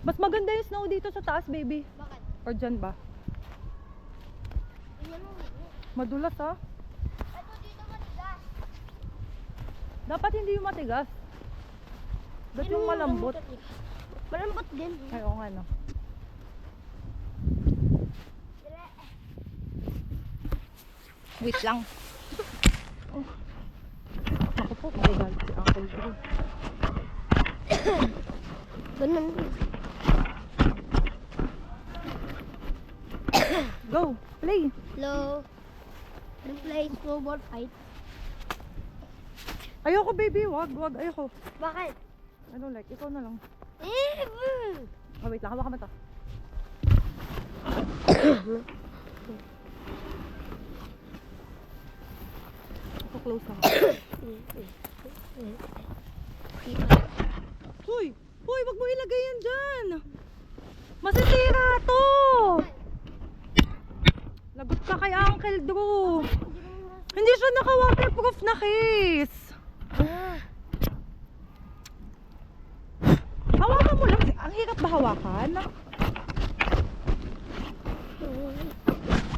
Mas maganda yung snow dito sa taas, baby. Bakit? Or dyan ba? Tingnan mo. Madulas ha. Ito dito matigas. Dapat hindi yung matigas. Dapat yung malambot. Malambot din. Ay, oo nga no. Wait lang. Oh. Ako po, magagalit si Uncle Drew. Ganun. Go, play. Hello. Let's play snowball fight. Ayoko baby, wag, ayoko. Bakit? I don't like, ikaw na lang. Eh! Oh, wait lang, hawakan mo to. Ako close lang. Hoy! Hoy, wag mo ilagay yan dyan! Masisira to! Lagot ka kay Uncle Drew! Hindi siya naka-waterproof na case! Hawakan mo lang. Ang hirap ba hawakan?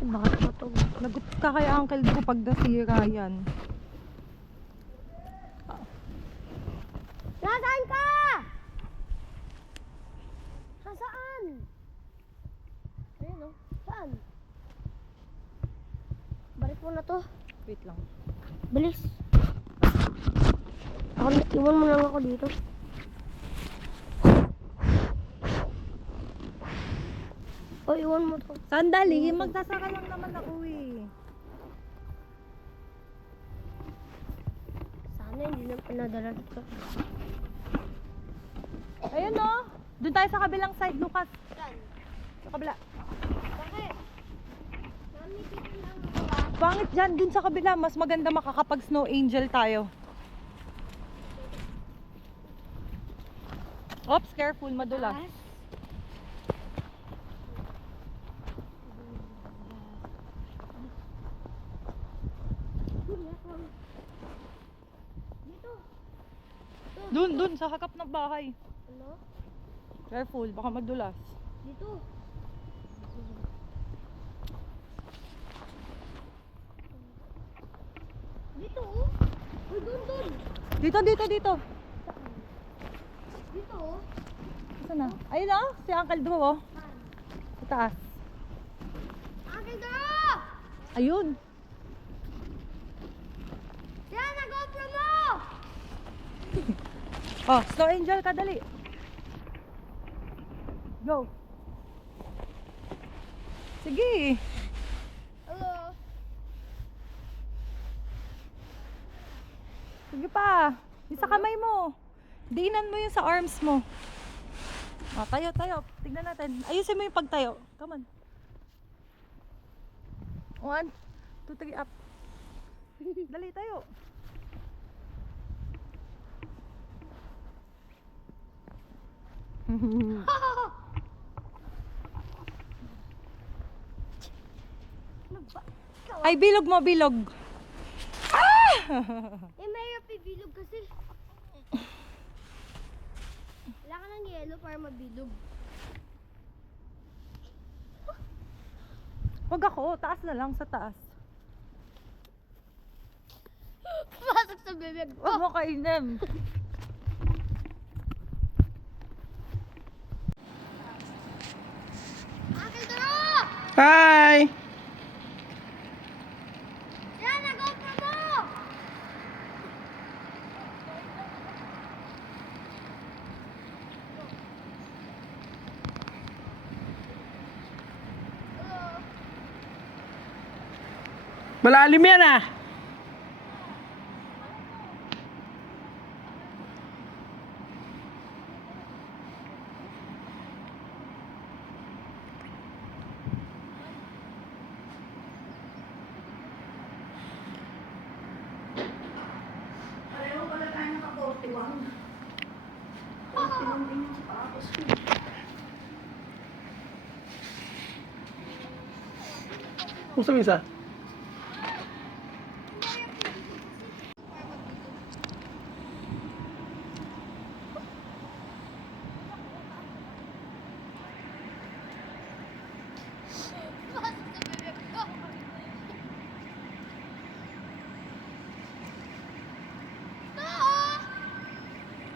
Bakit ba ito? Lagot ka kay Uncle Drew pag nasira yan. Nasaan ka? Nasaan? Ayun o. Saan? Balik mo na to. Wait lang. Bilis. Iwan mo lang ako dito. O, iwan mo to. Sandali, magsasaka lang naman ako eh. Sana hindi na pinadala dito. Ayun no. Doon tayo sa kabilang side, Lucas. Saan? Sa kabila. Bakit? Mami, dito lang ba? Pangit dyan, dun sa kabila. Mas maganda makakapag snow angel tayo. Oops, careful, madulas. Dito. Dun, sa hakap ng bahay. Ano? Careful, baka madulas. Dito. Dito, oh. Uy, dun. Dito. Dito, oh. Saan na? Ayun na, si Uncle Drew oh. Sa taas. Akin ka! Ayun. Yan, nag-GoPro mo! Oh, snow angel ka, dali. Go. Sige. Hello. Sige pa. Yung sa kamay mo. Diinan mo yung sa arms mo. Oh, tayo. Tignan natin. Ayusin mo yung pagtayo. Come on. 1, 2, 3, up. Dali, tayo. Ay, bilog mo, bilog. Eh, mahirap ibilog kasi. Kailangan ng yelo para mabilog. Wag ako, taas na lang sa taas. Pasok sa bibig ko. Wag mo kainin. Akin ka! Hi! Yan, nag-GoPro mo! Malalim yan ah! Kung sa misa?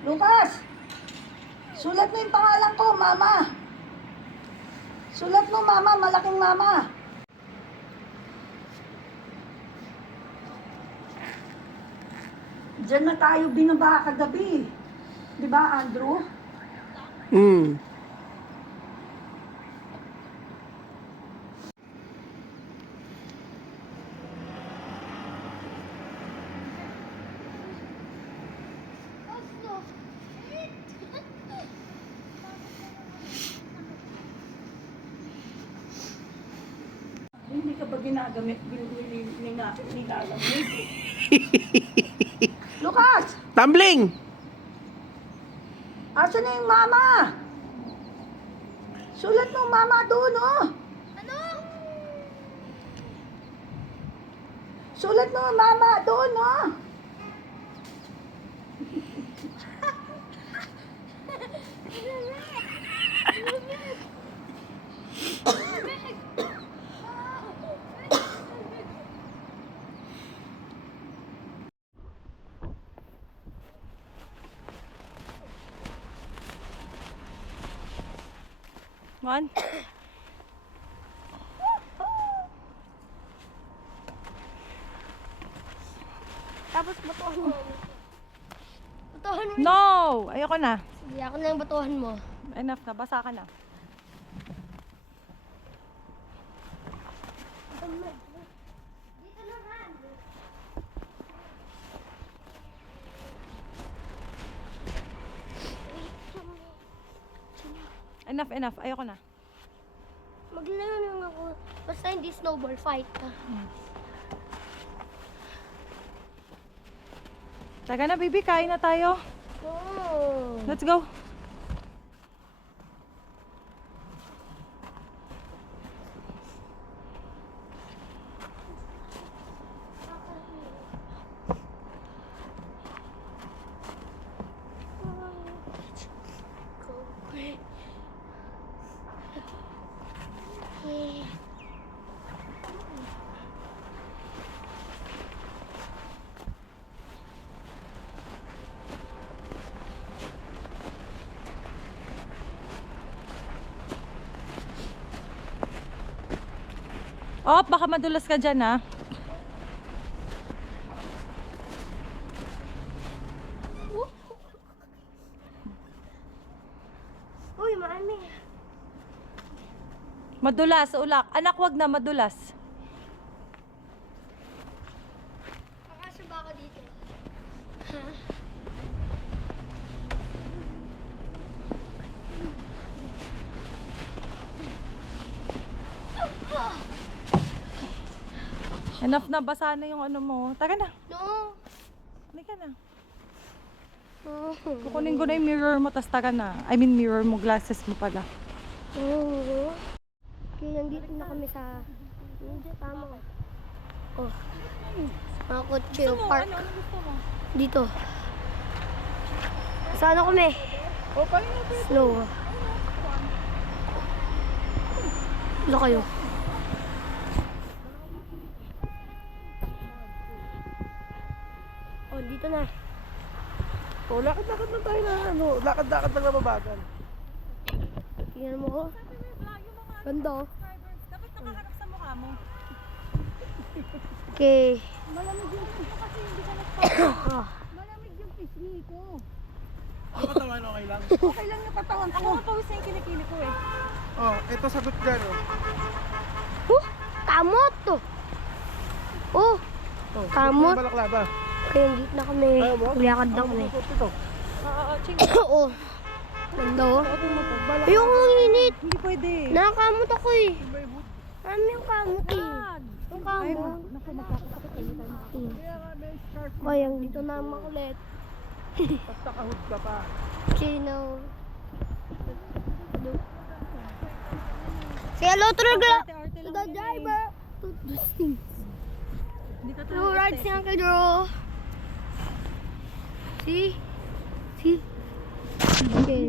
Lucas! Sulat mo yung pangalan ko, Mama. Sulat mo, Mama. Malaking Mama. Diyan na tayo binaba kagabi. Di ba, Andrew? Hmm. Hindi ka ba ginagamit, nilalamig? Lucas! Tumbling! Asan na yung Mama? Sulat mo, Mama, doon, oh. Ano? Sulat mo, Mama, doon, oh. One. Tapos batuhan mo. Batuhan mo. No! Ayoko na. Sige, ako na yung batuhan mo. Enough na. Basa ka na. Dito naman. Enough, enough. Ayoko na. Maglaro lang ako. Basta hindi snowball fight. Taga na, baby. Kain na tayo. Oh. Let's go. Oh, baka madulas ka dyan, ha? Uy, mami. Madulas, ulak. Anak, wag na madulas. Kakasya ba ako dito? Enough na, basa na yung ano mo. Tara na. No. Halika na. Oh. Kukunin ko na yung mirror mo, tas tara na. I mean, mirror mo, glasses mo pala. Oh. Okay, nandito na kami sa... Hindi, tama. Oh. Mga kotse, park. Ano gusto mo? Dito. Sa ano kami? O, kain na, baby. Slow. Wala kayo. Oh, dito na. Oh, lakad-lakad lang tayo na, ano, lakad-lakad lang na babagal. Tingnan mo ko. Ganda oh. Dapat nakaharap sa mukha mo. Okay. Malamig yung mo kasi hindi ka Ah. Malamig yung pisngi ko. Ano katawan, okay lang? Okay lang yung katawan ko. Ako nga pawis na yung kinikili ko eh. Oh, ito sagot dyan, oh. Kamot to. Oh, Oh, Kamot. ito yung balaklava. kaya dito na kami. Ayaw mo? Maglakad na kami. Ito. Oo, ching. Oh. Ganda oh. Suotin mo to. Balak. Ayoko ang init. Hindi pwede. Nakakamot ako eh. Marami yung kamot eh. Yan. Yung Ay, kamot. naku, magkakasakit kayo tayo. Ay, ang dito na makulit. Basta kahod ka pa. Chino. Say hello to the girl. Arte-arte To lang the yun eh. driver. To the things. Hindi ka No rides si Uncle Drew. See? See? Okay.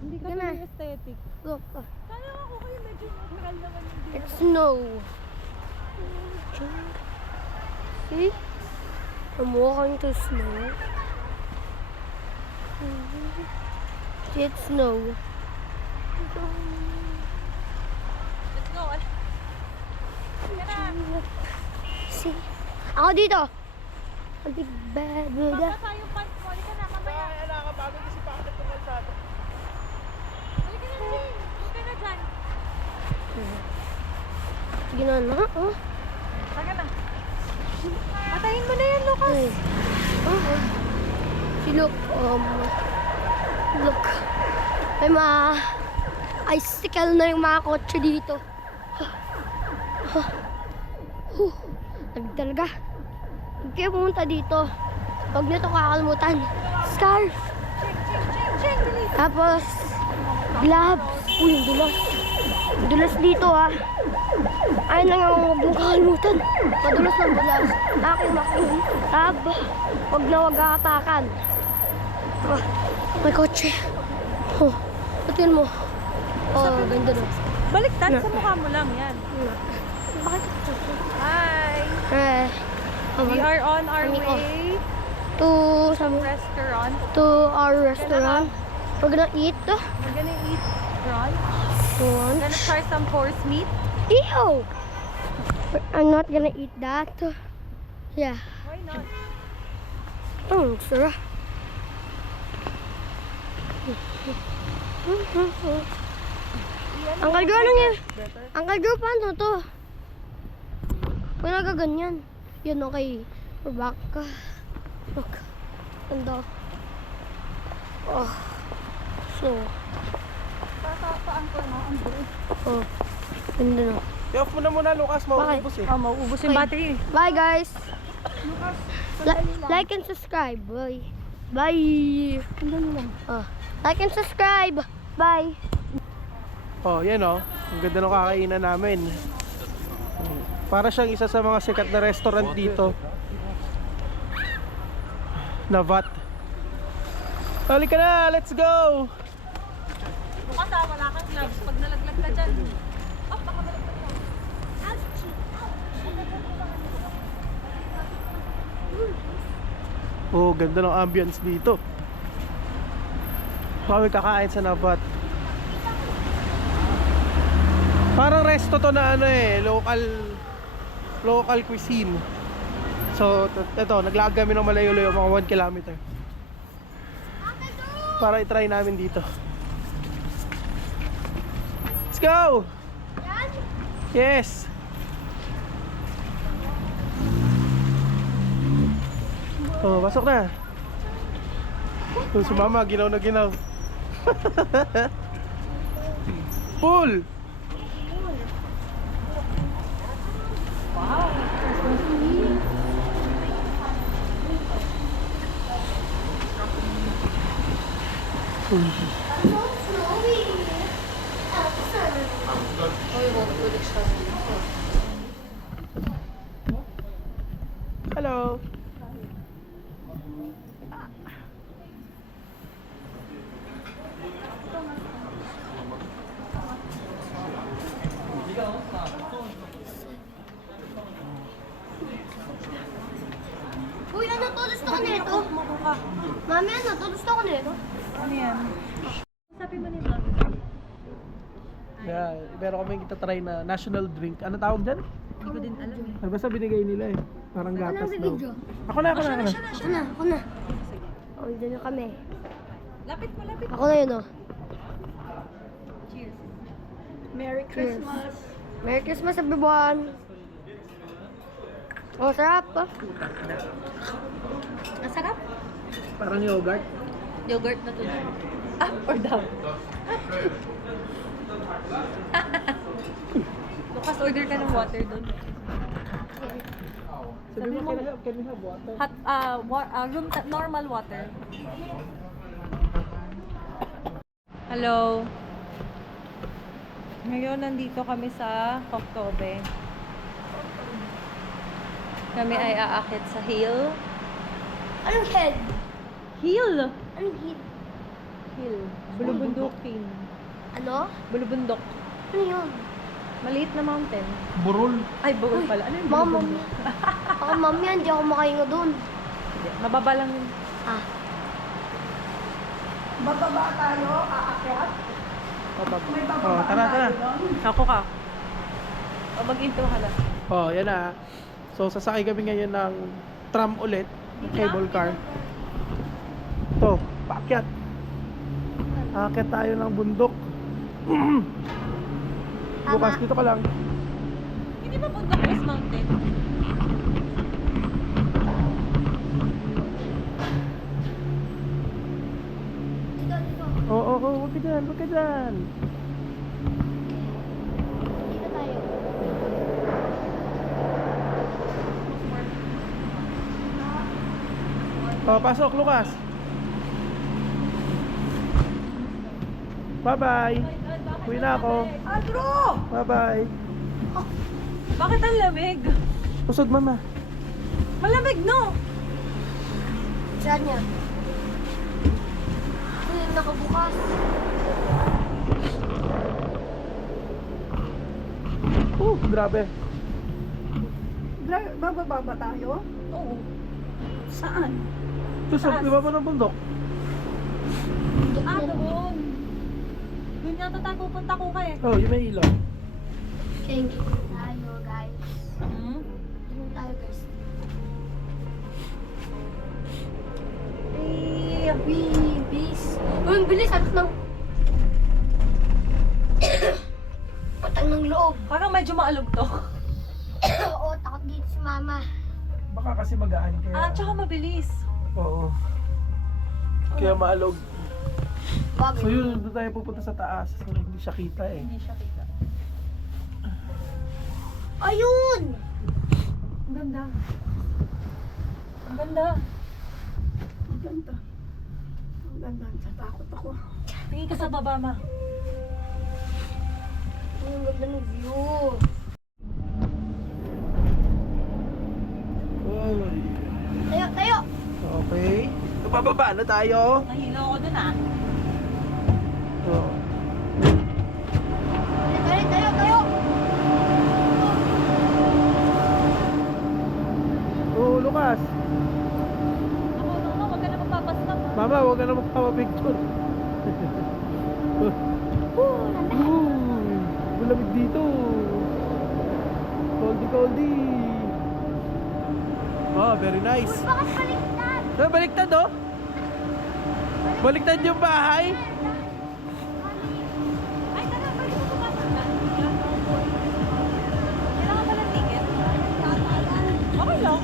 Hindi ka Sige na. tuloy aesthetic. Look. Kala ko kayo medyo natural naman yung It's snow. See? I'm walking to snow. It snow. Let's go. See? Ako dito. A big bad Buddha. Basta yung pants mo. Halika na, mamaya. Kaya nakakapagod kasi pakit ng kalsada. Halika na, Jane. Halika na dyan. Sige na na. Oh. Halika na. Patayin mo na yan, Lucas. Ay. Oh. Si look. Look. May mga icicle na yung mga kotse dito. Talaga. Huwag kayo pumunta dito. Huwag niyo ito kakalimutan. Scarf. Jane, bilis. Tapos, gloves. Uy, yung dulas. Dulas dito ah. Ayun lang ang huwag mong kakalimutan. Madulas ng dulas. Aking tab. Huwag na huwag kakapakan. Ah, may kotse. Oh, patin mo. Oh, ganda na. Baliktad sa mukha mo lang yan. Bakit? Hi. We We are on our Kami ko. way to restaurant. our restaurant. We're gonna eat. We're gonna eat brunch. We're Lunch. gonna try some horse meat. Ew! But I'm not gonna eat that. Yeah. Why not? Sarap. Uncle Joe, ano yan? Uncle Joe, paano to? Kung nagaganyan. Yan okay. Rebecca. Look. Ganda. Oh. So. Saan ko na ang buo. Oh. Ganda na. I-off mo na muna, Lucas. Mauubos eh. Mauubos yung Okay. battery. Bye guys. Like and subscribe. Bye. Bye. Oh. Like and subscribe. Bye. Oh, yan oh. Ang ganda ng kakainan namin. Para siyang isa sa mga sikat na restaurant dito. Navat. Halika na, let's go! Bukas wala kang gloves. Pag nalaglag ka dyan. Baka malaglag ka. Oh, ganda ng ambience dito. Kami kakain sa Navat. Parang resto to na ano eh, local cuisine. So, ito, naglakad kami ng malayo-layo, mga 1 kilometer. Para i-try namin dito. Let's go! Yes! Oh, pasok na. Oh, sumama, ginaw na ginaw. Pool! Hello. Uy, ano to? Gusto ko nito. Mami, ano to? Gusto ko nito. Ano yan? Sabi mo ni Vlog. Yeah, meron kaming itatry na national drink. Ano tawag dyan? Hindi ko din alam eh. Basta binigay nila eh. Parang gatas daw. video. Ako na. Ako na. Oh, dyan na kami. Lapit mo, lapit. Ako na yun, oh. Cheers. Merry Christmas. Merry Christmas, everyone. Oh, sarap, ah. Masarap. Parang yogurt. Yogurt na to. Up or down? Lucas, order ka ng water doon. Sabi mo, can we have water? Hot, normal water. Hello. Ngayon, nandito kami sa October. Kami ay aakit sa hill. Anong head? Hill? Anong head? Hill. Bulubundukin. Ano? Bulubundok. Ano yun? Maliit na mountain. Burol. Ay, bawal pala. Ano yung Mama, bulubundok? Ako, mami, hindi ako makahinga doon. Hindi, mababa lang yun. Ah. Bababa tayo, aakyat. May bababa Oh, tara, tara. tayo doon. Ako ka. O mag-intro ka lang. Oh, yan na. So, sasakay kami ngayon ng tram ulit. Cable car. Ito, paakyat. Aakyat tayo ng bundok. Bukas, dito ka lang. Hindi ba bundok is mountain? Dito, dito. Oo, huwag ka dyan, huwag ka dyan. Dito tayo. Oh, pasok, Lucas. Bye-bye. Uwi na ako. Andrew! Bye-bye. Bakit ang lamig? Usod, mama. Malamig, no? Saan yan? Uy, nakabukas. Grabe. Bababa ba tayo? Oo. Saan? Tusok, iba pa ng bundok. Doon. Doon yata tayo pupunta ko kay. Oh, yung may ilaw. Thank you. Tayo, guys. Hmm? Dito tayo, guys. Bis. Uy, ang bilis. Atas ng... Patang ng loob. Parang medyo maalog to. Oo, takot dito si mama. Baka kasi magaan kaya. Tsaka mabilis. Oo. Kaya maalog. Bagay. So yun, doon tayo pupunta sa taas. So, hindi siya kita eh. Hindi siya kita. Ayun! Ang ganda. Ang ganda. Ang ganda. Ang ganda. Natakot ako. Tingin ka sa baba, ma. Ang ganda ng view. Oy. Tayo, tayo! Okay. Bababa na tayo. Nahilo ako dun, ah. Oh. Tayo, tayo, tayo! Oh, Lucas. Ako, no, wag ka na magpapastop. Mama, huwag ka na magpapapicture. Malamig dito. Coldie. Oh, very nice. Bakit baliktad? Baliktad oh. Baliktad yung bahay. Ay, tara, pwede mo pumasok ka. Kailangan ba ng ticket? Okay lang.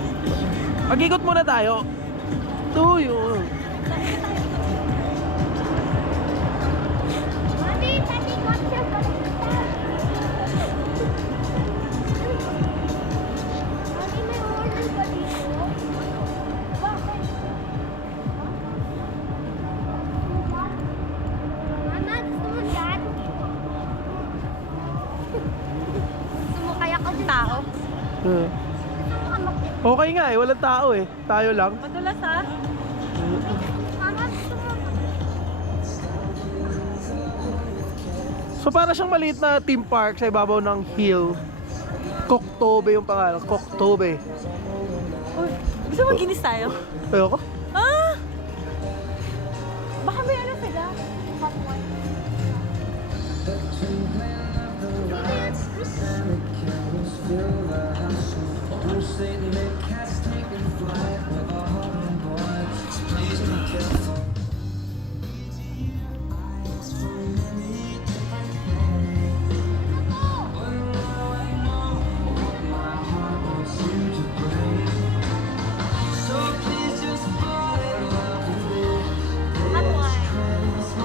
Mag-ikot muna tayo. Ito yun. Mami, tatikot siya baliktad. Mami, may order ba dito? Bakit? Mama, gusto mo yan? Gusto mo kaya kasi tao? Eh, Gusto mo kamakit? Okay nga eh, walang tao eh. Tayo lang. Madulas, ah. Mama, gusto mo So para siyang maliit na theme park sa ibabaw ng hill. Koktobe yung pangalan. Koktobe. Uy, gusto mo ginis tayo? Ayoko. Ah! Baka may ano sila?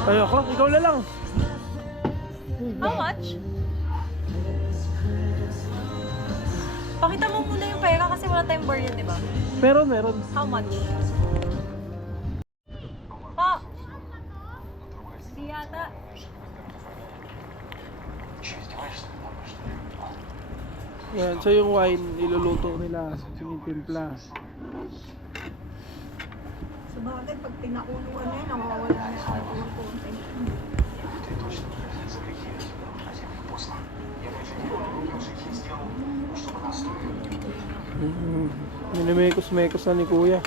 Ayoko. Ikaw na lang. How much? Pakita mo muna yung pera kasi wala tayong bar yun, di ba? Meron. How much? Pa! Di yata. Yan. So yung wine, iluluto nila. Tinitimpla. Sabagay, pag pinakuluan na yun, nawawala na yung alcohol content. Minimekos-mekos na ni Kuya.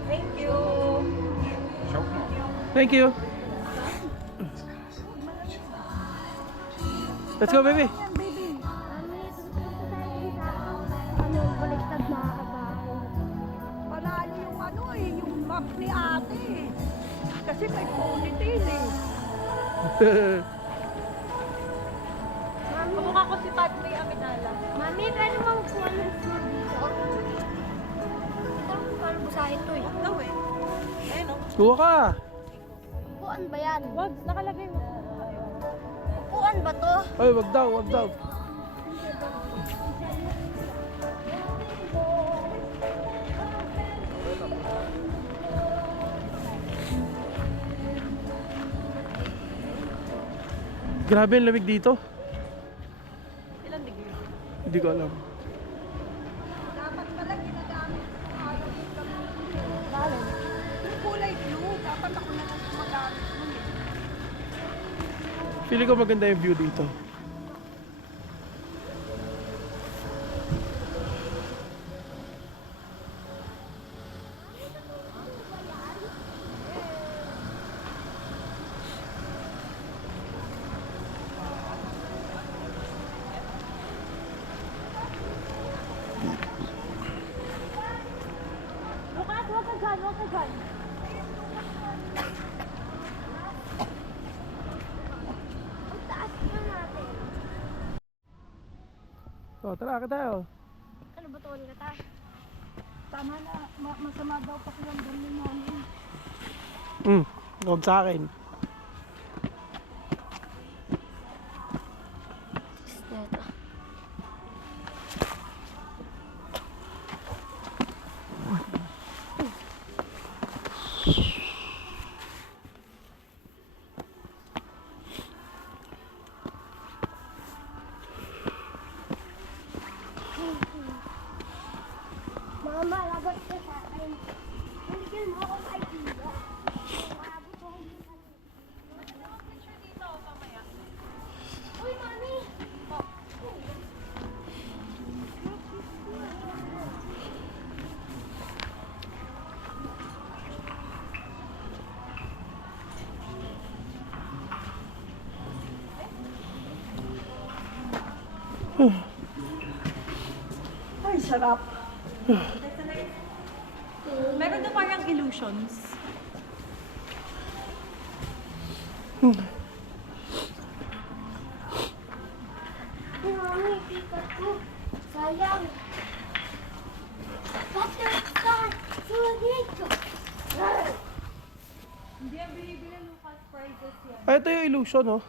Thank you. Thank you. Let's go, baby. Ano, baliktad na kabahay. Panalo yung ano eh, yung map ni ate eh. Kasi may ponytail eh. Kamukha ko si Padme Amenala. Mami, pwede mo magkuha ng food dito? Ito, paano busahin to eh? Daw eh. Ayun o. Kuha ka. Upuan ba yan? Wag, nakalagay mo. Upuan ba to? Ay, wag daw, wag daw. Grabe ang lamig dito. Ilan degree? Hindi ko alam. Dapat pala ginagamit ko ayaw yung gamit. Yung kulay blue, dapat ako na lang gumagamit nun eh. Feeling ko maganda yung view dito. Lukas, huwag ka dyan, huwag ka dyan. Ang taas na natin. Oh, tara ka tayo. Ano ba tuwan ka ta? Tama na, masama daw pakiramdam ni mami. Huwag sa akin. Neto. Mama, lagot ka sa akin. Bigyan mo ako ng idea. Maabot ko hindi ka. Uy, mami! Ay, sarap. Meron na parang illusions. Uy, mami, pikat ko. Sayang. Butterfly! Sunito! Hindi ang binibili ng fast prizes yan. Ay, ito yung illusion, oh.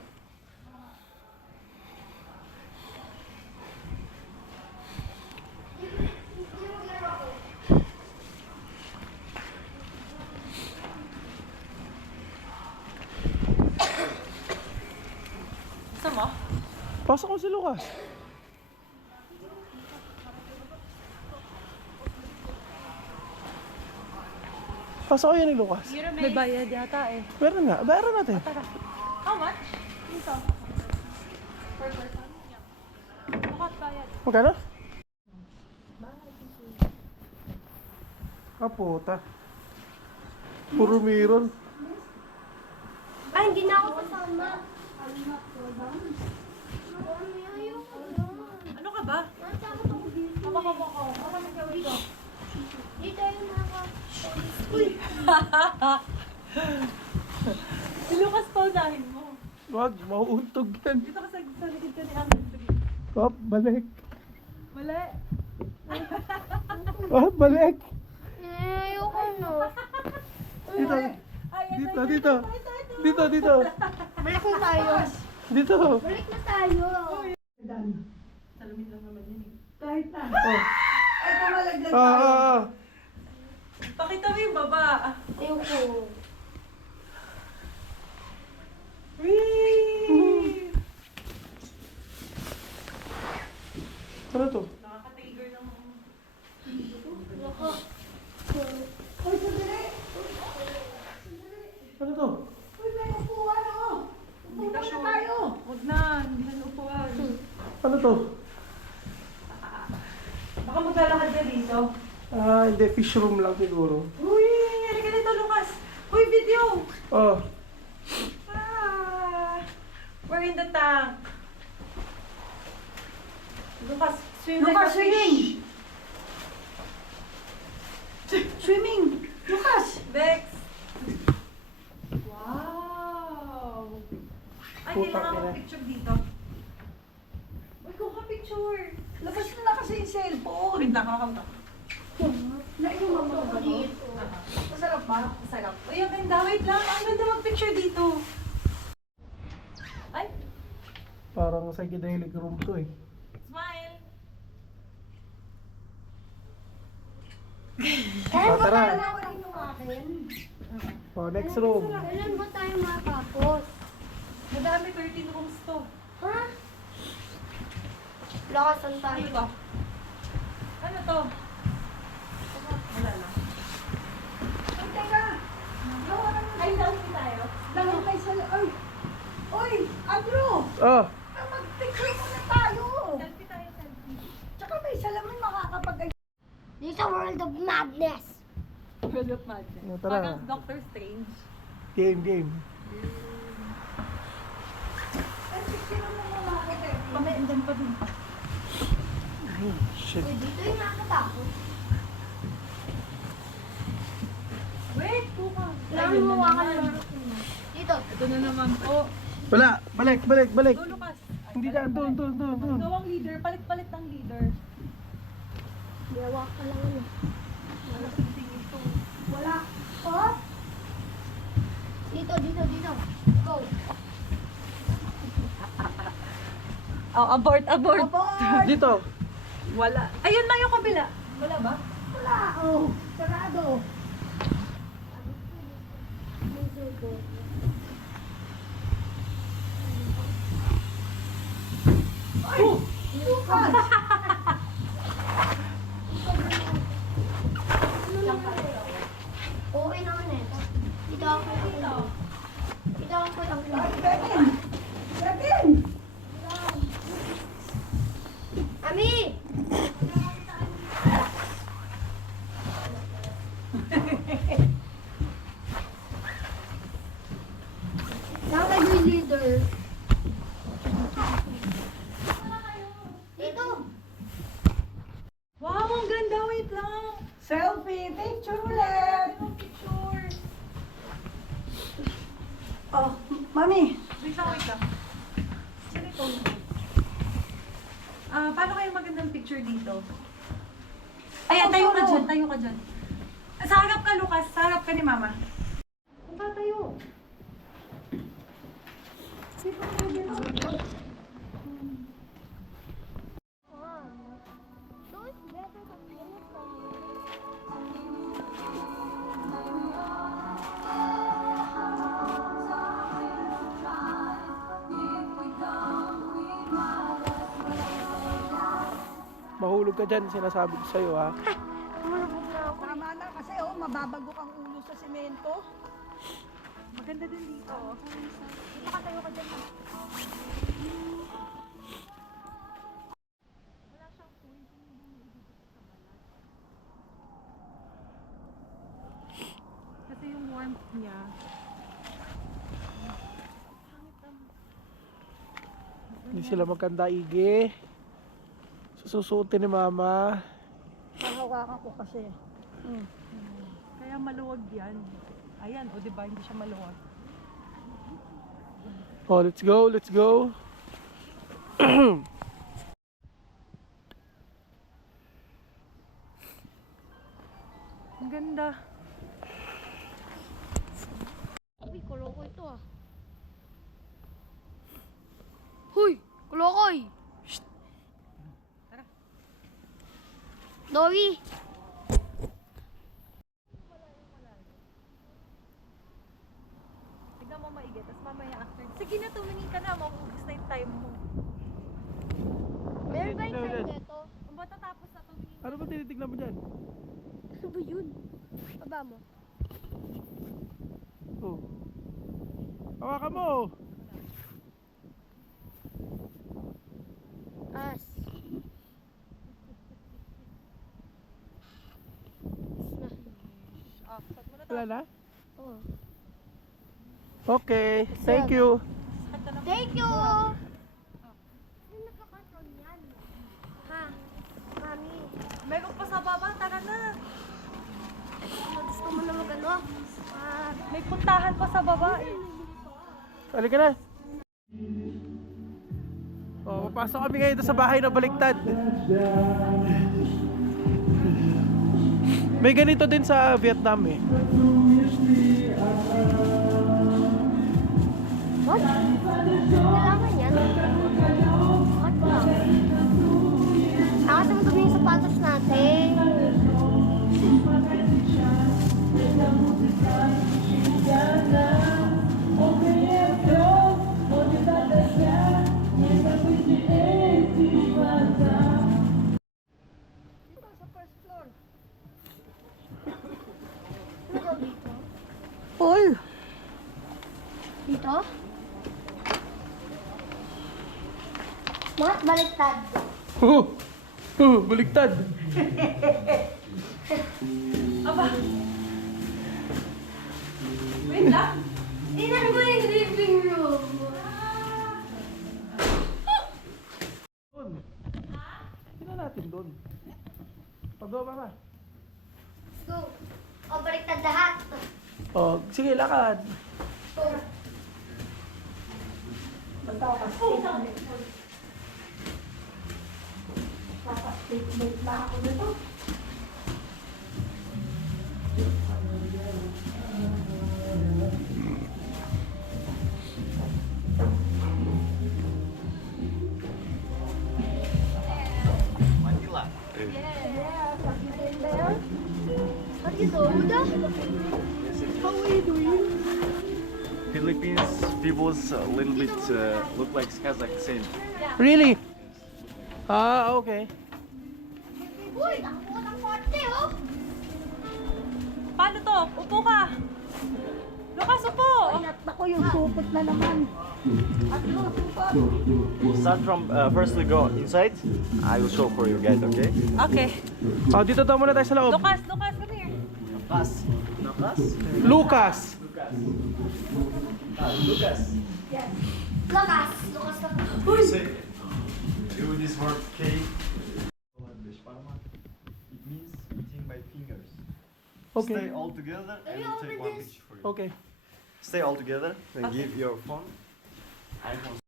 Gusto mo? Pasok mo si Lucas. Pasok ko yan ni Lucas. May bayad yata eh. Meron nga. Bayaran natin. Tara. How much? Dito. Per person? Yeah. Bukat bayad. Magkano? Ah, puta. Puro meron. Ay, hindi na ako kasama. Mami, ayoko na. Ano ka ba? Natakot ako dito. Hawak ko. Hawak mo dito. Dito yung naka... Si Lucas pa unahin mo. Wag, mauuntog yan. Dito ka sa likid ka ni Angel. Hop, balik. Mali. Hop, balik. Ayoko na. Dito. Dito, dito. Dito, dito. Balik na tayo. Dito. Balik na tayo. Kahit na. Oh. Ay, kumalaglag Ah, tayo. ah, ah. Pakita mo yung baba. Ayoko. Whee! Ano to? Nakaka-trigger ng... Uy, sandali. Ano to? Uy, may upuan, oh. Hindi ka Upuan na sure. tayo. Huwag na, hindi na upuan. Ano to? Baka maglalakad ka dito. Ah, hindi. Fish room lang siguro. Uy, halika dito, Lucas. Uy, video. Oh. We're in the tank. Lucas, swim Lucas, like a swimming. fish. Swimming. Lucas. Bex. Wow. Ay, Putak kailangan ina. ko picture dito. Uy, kuha ka picture. Labas mo na kasi yung cellphone. Wait lang, kakamta. Nainuman mo ba ito? Masarap ba? Masarap. Uy, ang ganda. Wait lang. Ang ganda mag-picture dito. Ay, Parang psychedelic room to eh. smile. Oh, tara. Dalawa yung akin. Oh, next room. Kailan ba tayo matapos? Madami 13 rooms to. Ha? Lakasan tayo. Ano to? Ano to? Wala lang. Ay, teka. Gawa ka ng... Ay, selfie tayo. Dahil may sal... Ay! Uy! Andrew! Oh. Mag-picture muna tayo! Selfie tayo, selfie. Tsaka may salamin makakapag... Dito, World of Madness. World of Madness. Oh, tara. Parang Doctor Strange. Game. Ay, picture mo muna ako, Teki. Mamaya, andyan pa din pa. Shit. Uy, dito yung nakakatakot. Wait, kuha. Kailangan mo hawakan ng dito. Ito na naman po. Wala. Balik. Go, Lucas. Hindi dyan. Doon. Ikaw ang leader. Palit-palit ng leader. Hindi, hawakan lang ano. Wala sige ito. Wala. Oh! Dito. Go. Oh, abort. Abort! Dito. Wala. Ayun na yung kabila. Wala ba? Wala! Oh! Sarado! Ay! Lucas! Okay naman eh. Dito ako. Ay, Kevin! Kevin! Ami! Saan kayo yung leader? Dito! Wow, ang ganda. Wait lang. Selfie! Picture ulit! Anong picture? Oh, mami! Wait lang. Sino ito? Paano kayo magandang picture dito? Ayan, tayo ka dyan. Sa harap ka, Lucas. Sa harap ka ni Mama. Punta tayo. Mahulog ka dyan. Sinasabi ko sa'yo ha. Tama na kasi oh, mababagok ang ulo sa semento. Maganda din dito. Nakatayo ka dyan. Kasi yung warmth niya. Hindi sila magkanda igi. Susuotin ni Mama. Hahawakan ko kasi. Kaya maluwag yan. Ayan, o diba, hindi siya maluwag. Oh, let's go. Ang ganda. Uy, kolokoy ito ah. Huy! Kolokoy! Shh! Tara. Dory! Tignan mo maigi, tapos mamaya after. Sige na, tumingin ka na, mauubos na yung time mo. Meron ba yung Tignan mo time yan. nito? Kung ba tatapos na tumingin Ano ba tinitignan mo dyan? Ano ba yun? Baba mo. Oh. Hawakan mo. As. Ah, start mo na Wala na? Oh. Okay, thank you. Start ka na. Thank you! Yung nagkakontrol yan. Ha? Mami, Meron pa sa baba, tara na. gusto mo na mag-ano? Ah, May puntahan pa sa baba eh. Halika na. Oh, papasok kami ngayon doon sa bahay na baliktad. May ganito din sa Vietnam eh. what? Kailangan yan? What ba? Nakasa mo yung sapatos natin. Dito sa first floor. Ano daw dito? Paul! Dito? Mat, baliktad. Baliktad. Aba! Wait lang! Tingnan mo yung living room. Doon. Tingnan natin doon. Pababa ka. Let's go. O, baliktad lahat. Oh, sige, lakad. Are you sold? How are you doing? Philippines people's a little bit look like Kazakh same. Really? Ah, okay. Uy, takbo ng konti, oh. Paano to? Upo ka! Lucas, upo! Ako yung supot na naman. Start from firstly go inside. I will show for you guys, okay? Okay. Oh, dito daw muna tayo sa loob. Lucas, come here. Pass. No pass. Lucas. Lucas. Lukas na. Say, do this word K. It means eating my fingers. Okay. Stay all together and we'll take one picture for you. Okay. Stay all together and give your phone. iPhone.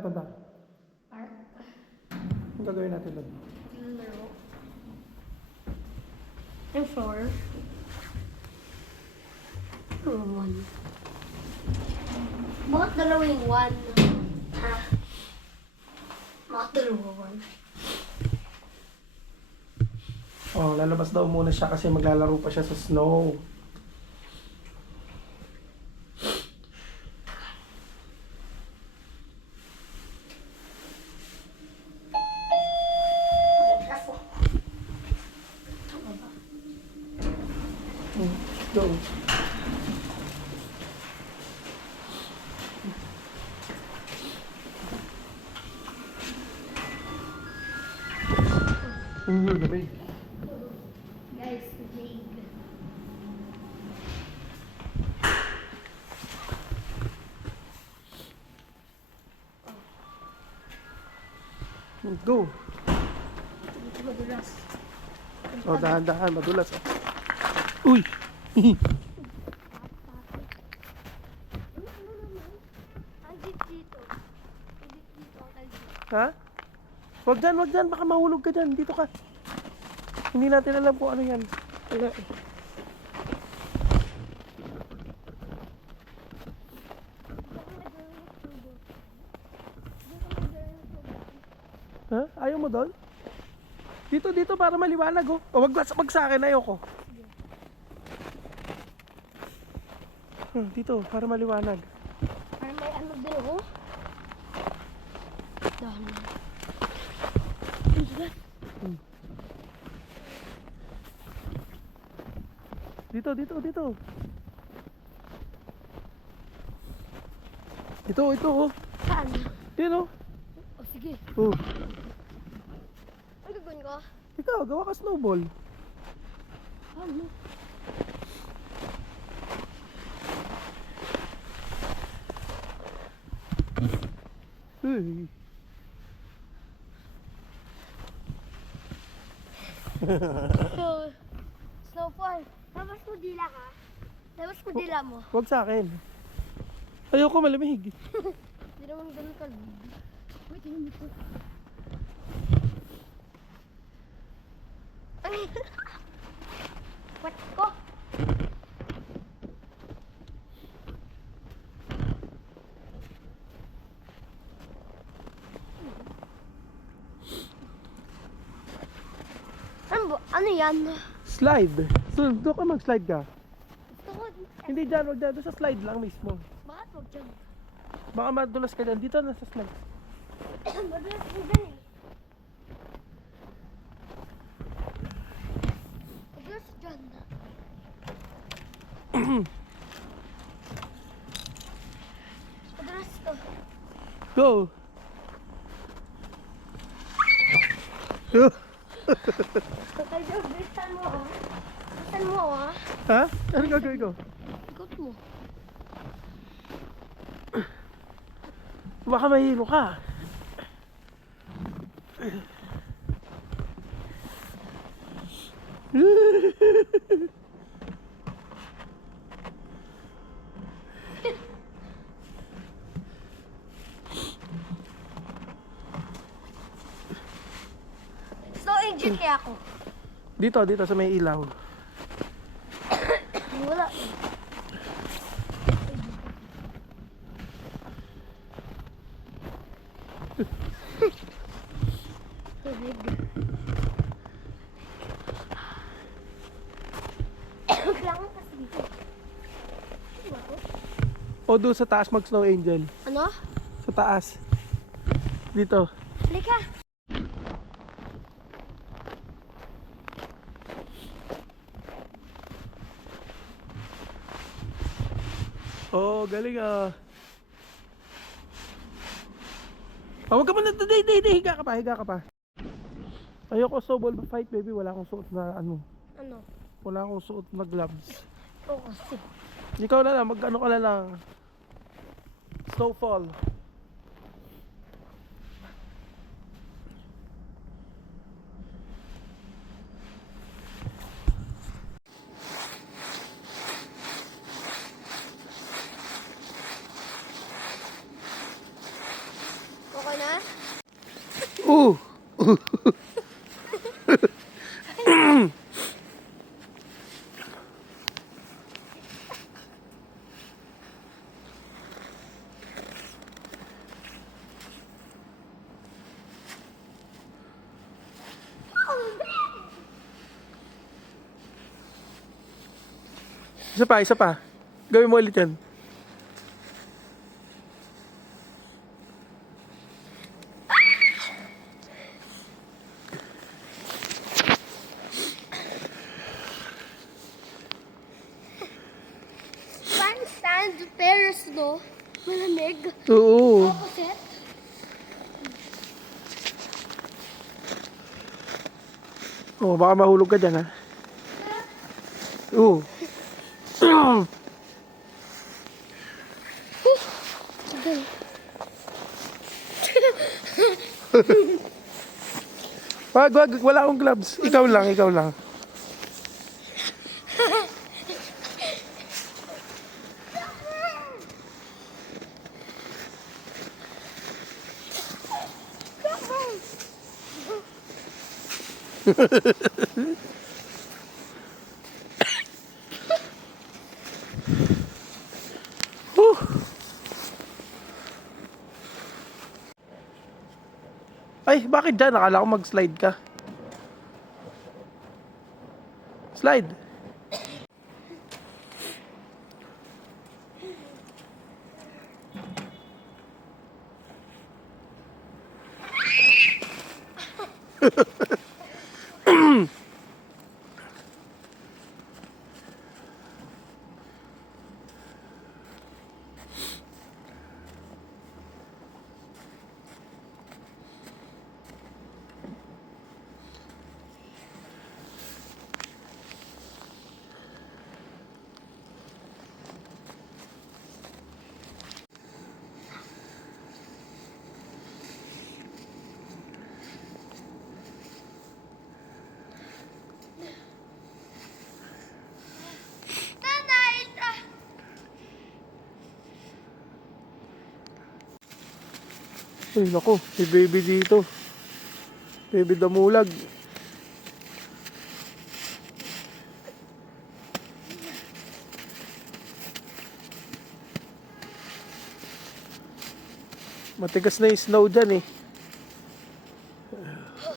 tayo punta? Park. Ang gagawin natin doon? Laro. I'm sure. One. Bakit dalawa yung one? Ha? Bakit dalawa one? Oh, lalabas daw muna siya kasi maglalaro pa siya sa snow. Go. Lamig. Guys, big. Go. Dito madulas. Oh, dahan-dahan, madulas. Oh. Uy! Ang deep dito. Ang deep dito, ang kalbo. Ha? Wag dyan, baka mahulog ka dyan. Dito ka. Hindi natin alam kung ano yan. Wala eh. Ha? Ayaw mo doon? Dito para maliwanag oh. O wag sa akin, ayoko. Dito, para maliwanag. Parang may ano din ako. Dahan lang. Dito. Ito oh. Saan? Yan oh. O sige. Oh. Ano gagawin ko? Ikaw, gawa ka snowball. Ano? Uy. So, snowfall. Labas mo dila ka. Labas mo dila mo. Wag sa akin. Ayoko malamig. Hindi naman ganun ka. Wait, hindi ko. Ay! What ko? Ano yan? Slide. So, doon ka mag-slide ka. Gusto ko. Hindi dyan, wag dyan. Doon sa slide lang mismo. Bakit wag dyan? Baka madulas ka dyan. Dito na sa slide. Madulas mo dyan eh. Madulas dyan. Madulas to. Go! Kaya bilisan mo ah. Bilisan mo ah. Ha? Ano gagawin ko? Ikot mo. Baka mahilo ka. Snow agent kaya ako. Dito sa may ilaw. Wala. Tubig. Kailangan kasi dito. Ano ba to? O doon sa taas mag snow angel. Ano? Sa taas. Dito. Halika. Oh, galing ah. Oh, wag ka muna. Higa ka pa. Ayoko snowball fight, baby. Wala akong suot na ano. Ano? Wala akong suot na gloves. Oo kasi. Ikaw na lang, mag-ano ka na lang. Snowfall. Isa pa. Gawin mo ulit yan. Parang sand, Paris, no? Malamig. Oo. Opposite. Oh, baka mahulog ka dyan, ha? Oo. Wag, wala akong gloves. Ikaw lang. Whew. Ay, bakit dyan? Akala ko mag-slide ka. Slide. Ay, naku, may baby dito. Baby damulag. Matigas na yung snow dyan eh.